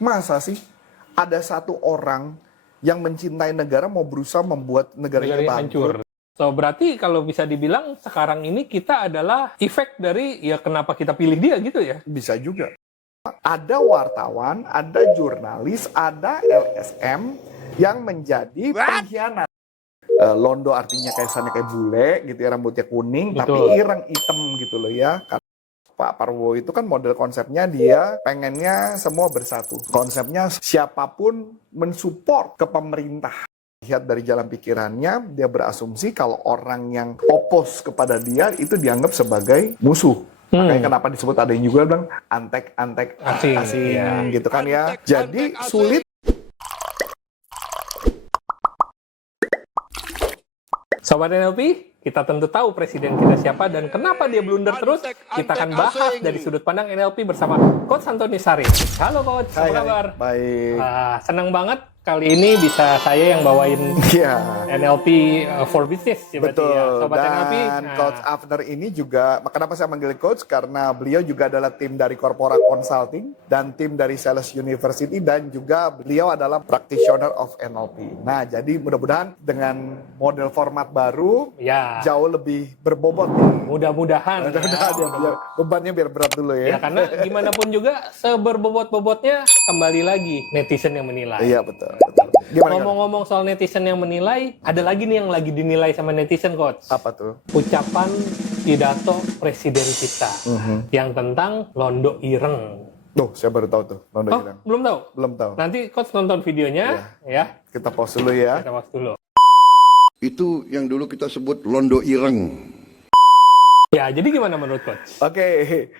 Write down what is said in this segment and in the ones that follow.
Masa sih ada satu orang yang mencintai negara mau berusaha membuat negaranya hancur. So, berarti kalau bisa dibilang sekarang ini kita adalah efek dari ya kenapa kita pilih dia gitu ya? Bisa juga. Ada wartawan, ada jurnalis, ada LSM yang menjadi pengkhianat. Londo artinya kayak bule gitu ya, rambutnya kuning, Betul. tapi ireng hitam gitu loh ya. Pak Prabowo itu kan model konsepnya dia pengennya semua bersatu. Konsepnya siapapun mensupport ke pemerintah. Lihat dari jalan pikirannya, dia berasumsi kalau orang yang opos kepada dia itu dianggap sebagai musuh. Makanya kenapa disebut ada yang juga bilang antek-antek asing ya. Gitu kan ya. Jadi sulit. Sobat NLP, kita tentu tahu presiden kita siapa dan kenapa dia blunder terus. Kita akan bahas dari sudut pandang NLP bersama Coach Antoni Sarif. Halo Coach, apa kabar? Baik. Senang banget kali ini bisa saya yang bawain NLP for Business. Betul, ya. Sobat dan NLP, Coach Afner ini juga, kenapa saya manggil Coach? Karena beliau juga adalah tim dari Corpora Consulting dan tim dari Sales University dan juga beliau adalah practitioner of NLP. Nah, jadi mudah-mudahan dengan model format baru jauh lebih berbobot nih. Mudah-mudahan biar bebannya biar berat dulu ya. Ya, karena gimana pun juga seberbobot-bobotnya kembali lagi netizen yang menilai. Iya, betul. Ngomong-ngomong soal netizen yang menilai, ada lagi nih yang lagi dinilai sama netizen, Coach. Apa tuh? Ucapan pidato presiden kita yang tentang Londo Ireng. Tuh, saya baru tahu tuh Londo Ireng. Belum tahu? Belum tahu. Nanti Coach nonton videonya ya. Kita pause dulu ya. Kita pause dulu. Itu yang dulu kita sebut Londo Ireng. Ya, jadi gimana menurut Coach? Oke,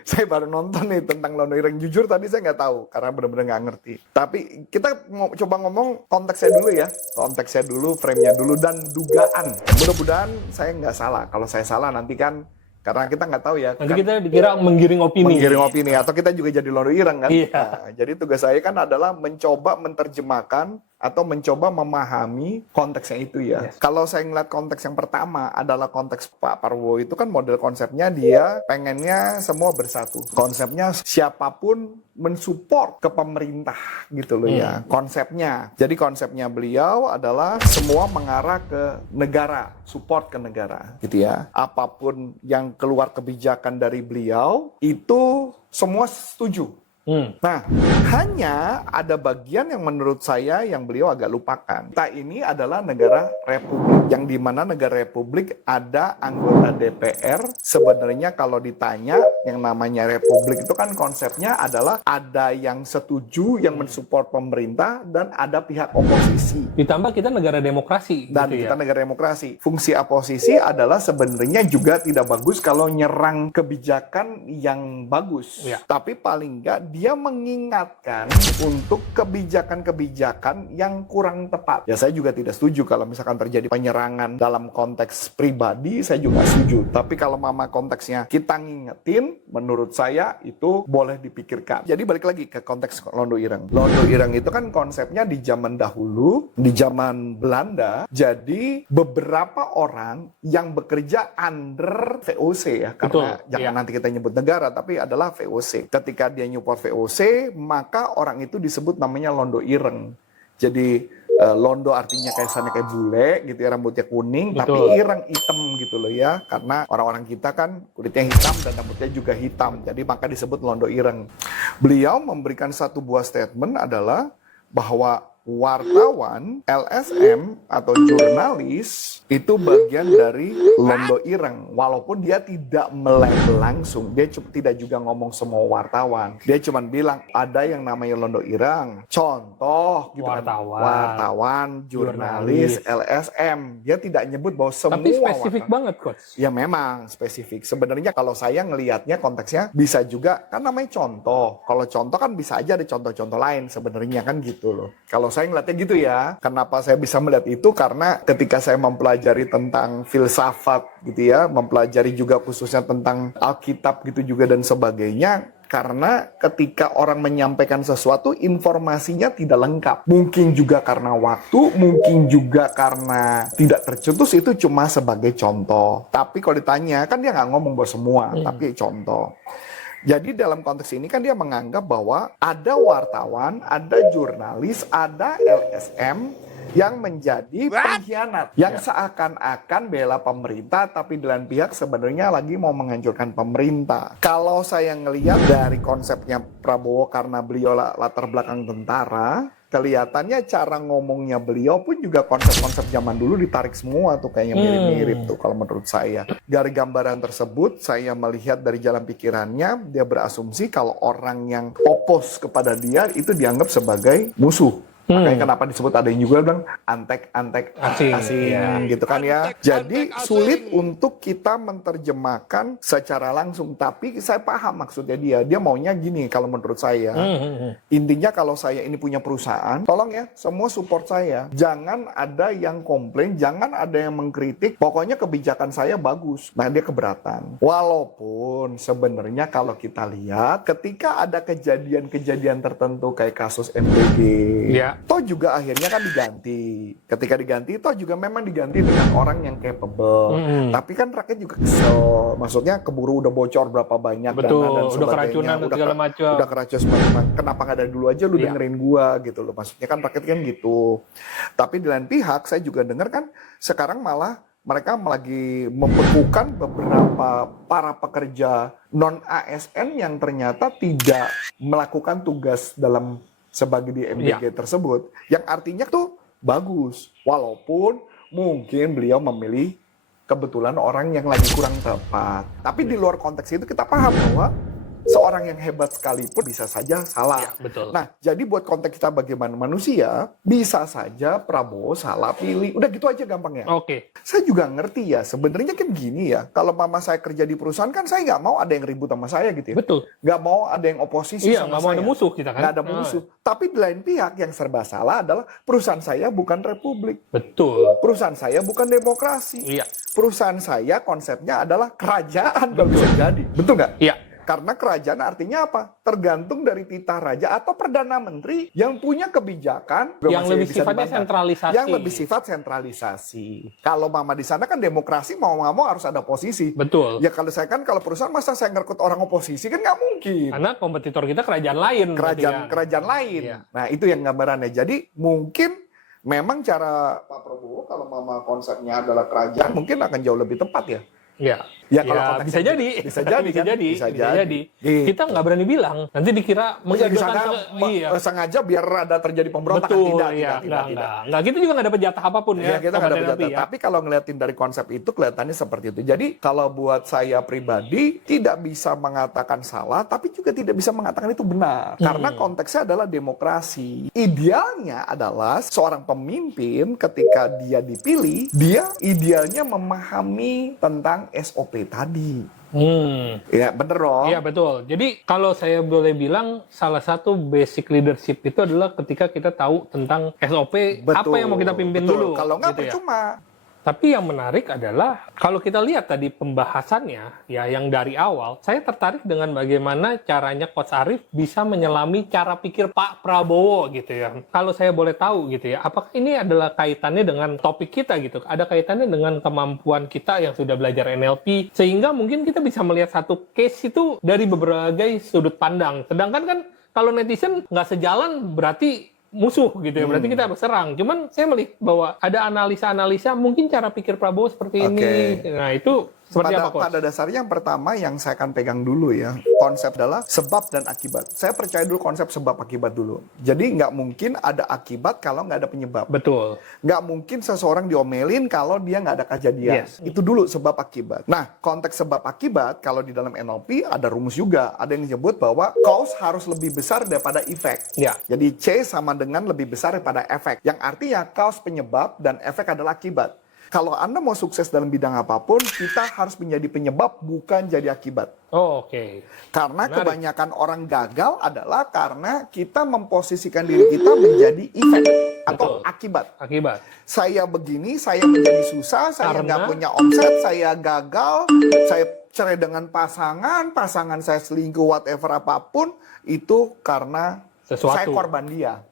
saya baru nonton nih tentang Londo Ireng. Jujur tadi saya nggak tahu, karena benar-benar nggak ngerti. Tapi kita mau coba ngomong konteksnya dulu ya. Konteksnya dulu, frame-nya dulu, dan dugaan. Mudah-mudahan saya nggak salah. Kalau saya salah nanti kan, karena kita nggak tahu ya. Nanti kan, kita dikira menggiring opini. Menggiring opini, atau kita juga jadi Londo Ireng kan. Iya. Nah, jadi tugas saya kan adalah mencoba menerjemahkan atau mencoba memahami konteksnya itu ya. Kalau saya ngeliat konteks yang pertama adalah konteks Pak Prabowo itu kan model konsepnya dia pengennya semua bersatu. Konsepnya siapapun mensupport ke pemerintah gitu loh ya. Konsepnya. Jadi konsepnya beliau adalah semua mengarah ke negara, support ke negara gitu ya. Apapun yang keluar kebijakan dari beliau itu semua setuju. Nah, hanya ada bagian yang menurut saya yang beliau agak lupakan. Kita ini adalah negara republik, yang dimana negara republik ada anggota DPR. Sebenarnya kalau ditanya yang namanya republik itu kan konsepnya adalah ada yang setuju, yang mensupport pemerintah, dan ada pihak oposisi. Ditambah kita negara demokrasi. Dan gitu kita negara demokrasi. Fungsi oposisi adalah sebenarnya juga tidak bagus kalau nyerang kebijakan yang bagus. Tapi paling enggak dia mengingatkan untuk kebijakan-kebijakan yang kurang tepat. Ya saya juga tidak setuju kalau misalkan terjadi penyerangan dalam konteks pribadi, saya juga setuju. Tapi kalau mama konteksnya kita ngingetin, menurut saya itu boleh dipikirkan. Jadi balik lagi ke konteks Londo Ireng. Londo Ireng itu kan konsepnya di zaman dahulu, di zaman Belanda, jadi beberapa orang yang bekerja under VOC ya, karena jangan nanti kita nyebut negara, tapi adalah VOC. Ketika dia nyupport VOC, maka orang itu disebut namanya Londo Ireng. Jadi Londo artinya kayak bule gitu ya, rambutnya kuning, tapi ireng hitam gitu loh ya, karena orang-orang kita kan kulitnya hitam dan rambutnya juga hitam, jadi maka disebut Londo Ireng. Beliau memberikan satu buah statement adalah bahwa wartawan, LSM atau jurnalis itu bagian dari Londo Ireng, walaupun dia tidak melabel langsung, dia tidak juga ngomong semua wartawan, dia cuma bilang ada yang namanya Londo Ireng, contoh gitu wartawan, jurnalis, LSM, dia tidak nyebut bahwa semua. Tapi spesifik banget, Coach. Ya memang spesifik. Sebenarnya kalau saya ngelihatnya konteksnya bisa juga kan namanya contoh. Kalau contoh kan bisa aja ada contoh-contoh lain sebenarnya kan gitu loh. Kalau saya ngeliatnya gitu ya. Kenapa saya bisa melihat itu? Karena ketika saya mempelajari tentang filsafat gitu ya, mempelajari juga khususnya tentang Alkitab gitu juga dan sebagainya, karena ketika orang menyampaikan sesuatu, informasinya tidak lengkap. Mungkin juga karena waktu, mungkin juga karena tidak tercetus, itu cuma sebagai contoh. Tapi kalau ditanya, kan dia nggak ngomong bahwa semua, tapi contoh. Jadi dalam konteks ini kan dia menganggap bahwa ada wartawan, ada jurnalis, ada LSM yang menjadi pengkhianat, yang seakan-akan bela pemerintah, tapi di lain pihak sebenarnya lagi mau menghancurkan pemerintah. Kalau saya ngelihat dari konsepnya Prabowo karena beliau latar belakang tentara, kelihatannya cara ngomongnya beliau pun juga konsep-konsep zaman dulu ditarik semua tuh kayaknya mirip-mirip tuh kalau menurut saya. Dari gambaran tersebut saya melihat dari jalan pikirannya dia berasumsi kalau orang yang opos kepada dia itu dianggap sebagai musuh. Makanya kenapa disebut ada yang juga bilang antek-antek asing gitu kan ya. Jadi sulit untuk kita menerjemahkan secara langsung. Tapi saya paham maksudnya dia. Dia maunya gini kalau menurut saya. Intinya kalau saya ini punya perusahaan, tolong ya semua support saya. Jangan ada yang komplain, jangan ada yang mengkritik. Pokoknya kebijakan saya bagus. Nah dia keberatan. Walaupun sebenarnya kalau kita lihat ketika ada kejadian-kejadian tertentu kayak kasus MBG. Toh juga akhirnya kan diganti. Ketika diganti, toh juga memang diganti dengan orang yang capable. Tapi kan rakyat juga kesel. Maksudnya keburu udah bocor berapa banyak dana dan sebagainya. Udah keracunan segala macam. Udah keracunan semacam. Kenapa nggak dari dulu aja lu dengerin gua gitu loh. Maksudnya kan rakyat kan gitu. Tapi di lain pihak saya juga dengar kan sekarang malah mereka lagi membekukan beberapa para pekerja non-ASN yang ternyata tidak melakukan tugas dalam sebagai di MBG tersebut, yang artinya tuh bagus, walaupun mungkin beliau memilih kebetulan orang yang lagi kurang tepat. Tapi di luar konteks itu kita paham bahwa seorang yang hebat sekalipun bisa saja salah. Betul. Nah, jadi buat konteks kita bagaimana manusia, bisa saja Prabowo salah pilih. Udah gitu aja gampangnya. Saya juga ngerti ya, sebenarnya kan gini ya, kalau mama saya kerja di perusahaan kan saya nggak mau ada yang ribut sama saya gitu ya. Betul. Nggak mau ada yang oposisi sama saya. Nggak mau ada musuh kita kan. Nggak ada musuh. Tapi di lain pihak yang serba salah adalah perusahaan saya bukan republik. Betul. Perusahaan saya bukan demokrasi. Perusahaan saya konsepnya adalah kerajaan kalau bisa jadi. Betul nggak? Karena kerajaan artinya apa? Tergantung dari titah raja atau perdana menteri yang punya kebijakan yang lebih sifatnya sentralisasi. Yang lebih sifat sentralisasi. Kalau mama di sana kan demokrasi mau nggak mau harus ada posisi. Betul. Ya kalau saya kan kalau perusahaan masa saya ngerekrut orang oposisi kan nggak mungkin. Karena kompetitor kita kerajaan lain. Kerajaan lain. Nah itu yang gambarannya. Jadi mungkin memang cara Pak Prabowo kalau mama konsepnya adalah kerajaan mungkin akan jauh lebih tepat ya. Ya kalau bisa jadi. Bisa jadi. Kita nggak berani bilang. Nanti dikira sengaja biar ada terjadi pemberontakan. Betul, tidak. Kita juga nggak dapat jatah apapun ya. Kita nggak dapat jatah. Tapi kalau ngeliatin dari konsep itu kelihatannya seperti itu. Jadi kalau buat saya pribadi tidak bisa mengatakan salah, tapi juga tidak bisa mengatakan itu benar. Karena konteksnya adalah demokrasi. Idealnya adalah seorang pemimpin ketika dia dipilih, dia idealnya memahami tentang SOP tadi. Ya bener dong. Iya betul. Jadi kalau saya boleh bilang salah satu basic leadership itu adalah ketika kita tahu tentang SOP apa yang mau kita pimpin dulu. Kalau nggak percuma. Tapi yang menarik adalah kalau kita lihat tadi pembahasannya ya yang dari awal, saya tertarik dengan bagaimana caranya Coach Arief bisa menyelami cara pikir Pak Prabowo gitu ya. Kalau saya boleh tahu gitu ya, apakah ini adalah kaitannya dengan topik kita gitu? Ada kaitannya dengan kemampuan kita yang sudah belajar NLP sehingga mungkin kita bisa melihat satu case itu dari berbagai sudut pandang. Sedangkan kan kalau netizen nggak sejalan berarti musuh gitu ya, berarti kita harus serang. Cuman saya melihat bahwa ada analisa-analisa mungkin cara pikir Prabowo seperti ini. Nah itu seperti apa, Coach? Pada dasarnya yang pertama yang saya akan pegang dulu ya, konsep adalah sebab dan akibat. Saya percaya dulu konsep sebab akibat dulu. Jadi nggak mungkin ada akibat kalau nggak ada penyebab. Betul. Nggak mungkin seseorang diomelin kalau dia nggak ada kejadian. Itu dulu sebab akibat. Nah, konteks sebab akibat kalau di dalam NLP ada rumus juga. Ada yang menyebut bahwa cause harus lebih besar daripada efek. Jadi C sama dengan lebih besar daripada efek. Yang artinya cause penyebab dan efek adalah akibat. Kalau Anda mau sukses dalam bidang apapun, kita harus menjadi penyebab, bukan jadi akibat. Karena kebanyakan orang gagal adalah karena kita memposisikan diri kita menjadi efek atau akibat. Saya begini, saya menjadi susah, saya nggak punya omset, saya gagal, saya cerai dengan pasangan saya selingkuh, whatever apapun, itu karena saya korban dia.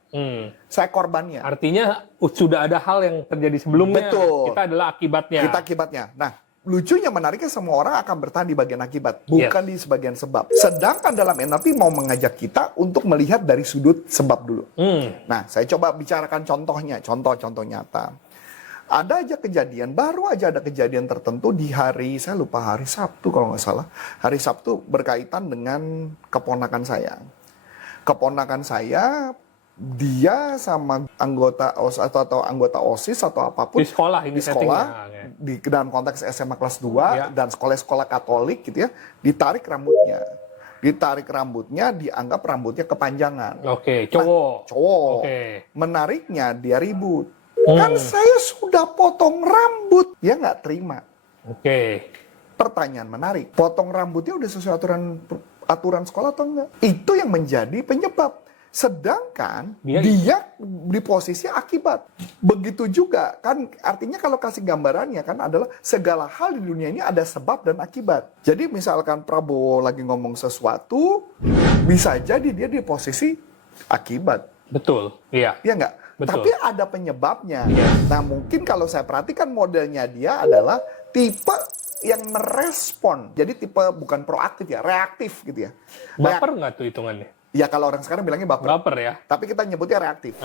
Saya korbannya. Artinya sudah ada hal yang terjadi sebelumnya. Betul. Kita adalah akibatnya. Kita akibatnya. Nah, lucunya, menariknya, semua orang akan bertahan di bagian akibat, bukan di sebagian sebab. Sedangkan dalam NLP mau mengajak kita untuk melihat dari sudut sebab dulu. Nah, saya coba bicarakan contohnya, contoh nyata. Ada aja kejadian, baru aja ada kejadian tertentu di hari, saya lupa hari Sabtu kalau nggak salah. Hari Sabtu berkaitan dengan keponakan saya. Keponakan saya, dia sama anggota OSIS atau anggota OSIS atau apapun Di sekolah ini di sekolah settingnya. di dalam konteks SMA kelas 2 dan sekolah-sekolah Katolik gitu ya, ditarik rambutnya dianggap rambutnya kepanjangan. Oke, cowok. Cowok. Oke. Menariknya dia ribut. Kan saya sudah potong rambut, dia nggak terima. Oke. Pertanyaan menarik, potong rambutnya udah sesuai aturan sekolah atau enggak? Itu yang menjadi penyebab. Sedangkan dia di posisi akibat. Begitu juga kan, artinya kalau kasih gambarannya kan adalah segala hal di dunia ini ada sebab dan akibat. Jadi misalkan Prabowo lagi ngomong sesuatu, bisa jadi dia di posisi akibat. Betul. Iya. Iya nggak? Betul. Tapi ada penyebabnya. Yes. Nah mungkin kalau saya perhatikan modelnya dia adalah tipe yang merespon. Jadi tipe bukan proaktif ya, reaktif gitu ya. Baper nggak tuh hitungannya? Ya kalau orang sekarang bilangnya baper. Baper ya. Tapi kita nyebutnya reaktif.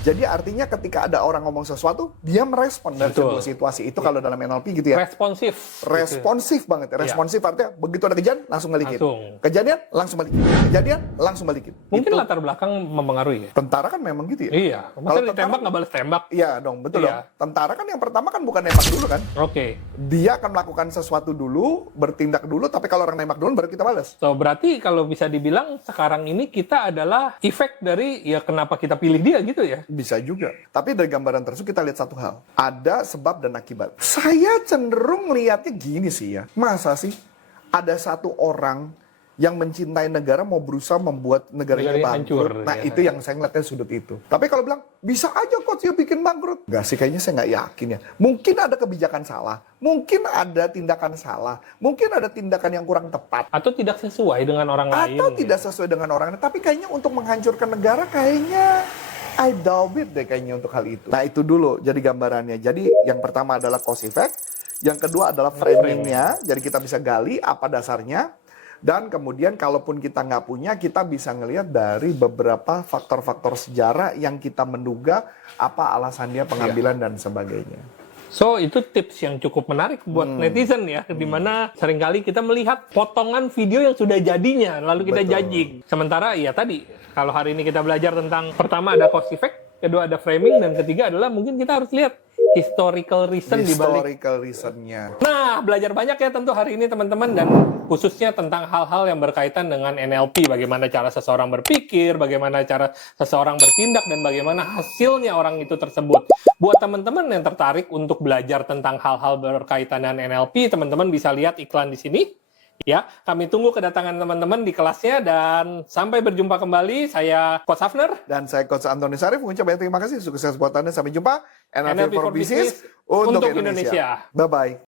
Jadi artinya ketika ada orang ngomong sesuatu, dia merespon dari sebuah situasi itu kalau dalam NLP gitu ya. Responsif. Responsif banget. Responsif artinya begitu ada kejadian langsung balikin. Kejadian langsung balikin. Kejadian langsung balikin. Mungkin itu, latar belakang mempengaruhi ya. Tentara kan memang gitu ya. Iya. Masa ditembak nggak balas tembak? Iya dong, betul Iya. dong. Tentara kan yang pertama kan bukan nembak dulu kan. Oke. Dia akan melakukan sesuatu dulu, bertindak dulu, tapi kalau orang nembak dulu baru kita balas. So, berarti kalau bisa dibilang sekarang ini kita adalah efek dari ya kenapa kita pilih dia gitu ya. Bisa juga. Tapi dari gambaran tersebut kita lihat satu hal. Ada sebab dan akibat. Saya cenderung lihatnya gini sih ya. Masa sih ada satu orang yang mencintai negara mau berusaha membuat negaranya bangkrut. Nah ya. itu yang saya ngeliatnya sudut itu. Tapi kalau bilang, bisa aja kok dia bikin bangkrut. Enggak sih, kayaknya saya nggak yakin ya. Mungkin ada kebijakan salah. Mungkin ada tindakan salah. Mungkin ada tindakan yang kurang tepat. Atau tidak sesuai dengan orang lain. Atau tidak sesuai dengan orang lain. Tapi kayaknya untuk menghancurkan negara kayaknya I doubt it deh kayaknya untuk hal itu. Nah itu dulu jadi gambarannya. Jadi yang pertama adalah cause effect. Yang kedua adalah framingnya. Jadi kita bisa gali apa dasarnya. Dan kemudian kalaupun kita nggak punya, kita bisa ngelihat dari beberapa faktor-faktor sejarah yang kita menduga apa alasan dia pengambilan dan sebagainya. So, itu tips yang cukup menarik buat netizen ya, di mana seringkali kita melihat potongan video yang sudah jadinya, lalu kita judging. Sementara ya tadi, kalau hari ini kita belajar tentang pertama ada cause effect, kedua ada framing, dan ketiga adalah mungkin kita harus lihat historical reason di balik. Historical reasonnya. Nah, belajar banyak ya tentu hari ini teman-teman, dan khususnya tentang hal-hal yang berkaitan dengan NLP, bagaimana cara seseorang berpikir, bagaimana cara seseorang bertindak, dan bagaimana hasilnya orang itu tersebut. Buat teman-teman yang tertarik untuk belajar tentang hal-hal berkaitan dengan NLP, teman-teman bisa lihat iklan di sini. Ya, kami tunggu kedatangan teman-teman di kelasnya, dan sampai berjumpa kembali. Saya Coach Hafner. Dan saya Coach Antoni Syarif mengucap banyak terima kasih. Sukses buat Anda. Sampai jumpa. NLP for Business untuk Indonesia. Bye-bye.